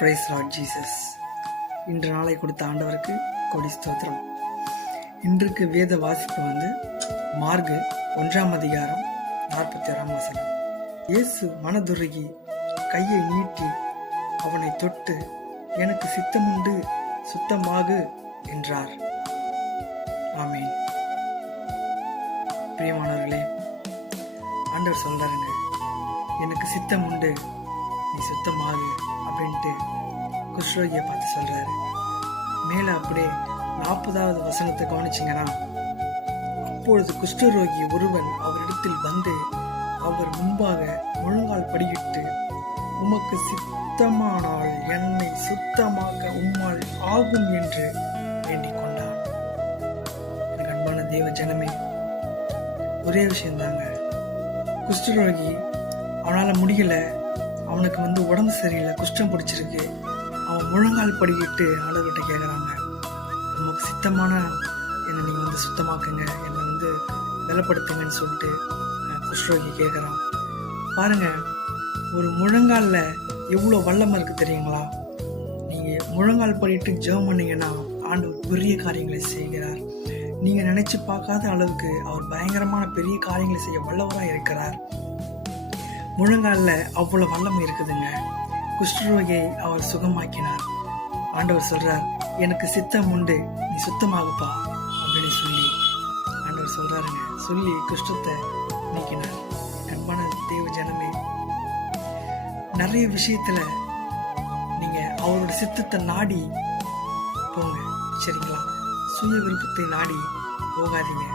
Price Lord Jesus. இன்று நாளை கொடுத்த ஆண்டவருக்கு கொடி ஸ்தோத்திரம். இன்றைக்கு வேத வாசிப்பு மார்கு 1 அதிகாரம் 46 வசனம். இயேசு மனதுருகி கையை நீட்டி அவனை தொட்டு, எனக்கு சித்தமுண்டு, சுத்தமாகு என்றார். ஆமீன். பிரியமானவர்களே, ஆண்டவர் சொல்றாருங்க, எனக்கு சித்தம் உண்டு, நீ சுத்தமாகு அப்படின்ட்டு குஷ்ரோகியை பார்த்து சொல்றாரு. மேல அப்படியே 40வது வசனத்தை கவனிச்சிங்கன்னா, அப்பொழுது குஷ்டரோகி ஒருவன் அவரிடத்தில் வந்து அவர் முன்பாக முழங்கால் படியிட்டு, உமக்கு சித்தமானால் என்னை சுத்தமாக்க உம்மால் ஆகும் என்று வேண்டிக் கொண்டான். எனக்கு அன்பான தேவ ஜனமே, ஒரே விஷயம்தாங்க. குஷ்டரோகி அவனால முடியல, அவனுக்கு உடம்பு சரியில்லை, குஷ்டம் பிடிச்சிருக்கு. அவன் முழங்கால் படிக்கிட்டு ஆண்டவர்கிட்ட கேட்குறாங்க, உமக்கு சித்தமான என்னை நீங்கள் சுத்தமாக்குங்க, என்னை பலப்படுத்துங்கன்னு சொல்லிட்டு குஷ்டரோகி கேட்குறான். பாருங்க, ஒரு முழங்காலில் எவ்வளோ வல்லமை இருக்குது தெரியுங்களா? நீங்கள் முழங்கால் படிட்டு ஜெபம் பண்ணீங்கன்னா ஆண்டவர் பெரிய காரியங்களை செய்கிறார். நீங்கள் நினைச்சு பார்க்காத அளவுக்கு அவர் பயங்கரமான பெரிய காரியங்களை செய்ய வல்லவராக இருக்கிறார். முழங்காலில் அவ்வளோ வல்லமை இருக்குதுங்க. குஷ்டரோகியை அவர் சுகமாக்கினார். ஆண்டவர் சொல்றார், எனக்கு சித்தம் உண்டு, நீ சுத்தமாகுப்பா அப்படின்னு சொல்லி ஆண்டவர் சொல்றாருங்க. சொல்லி குஷ்டத்தை நீக்கினார். அன்பான தேவ ஜனமே, நிறைய விஷயத்துல நீங்க அவரோட சித்தத்தை நாடி போங்க, சரிங்களா? சுய விருப்பத்தை நாடி போகாதீங்க.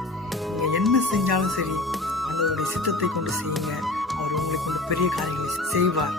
நீங்க என்ன செஞ்சாலும் சரி, ஆண்டவருடைய சித்தத்தை கொண்டு செய்யுங்க. அவர் உங்களை கொண்டு பெரிய காரியங்களை செய்வார்.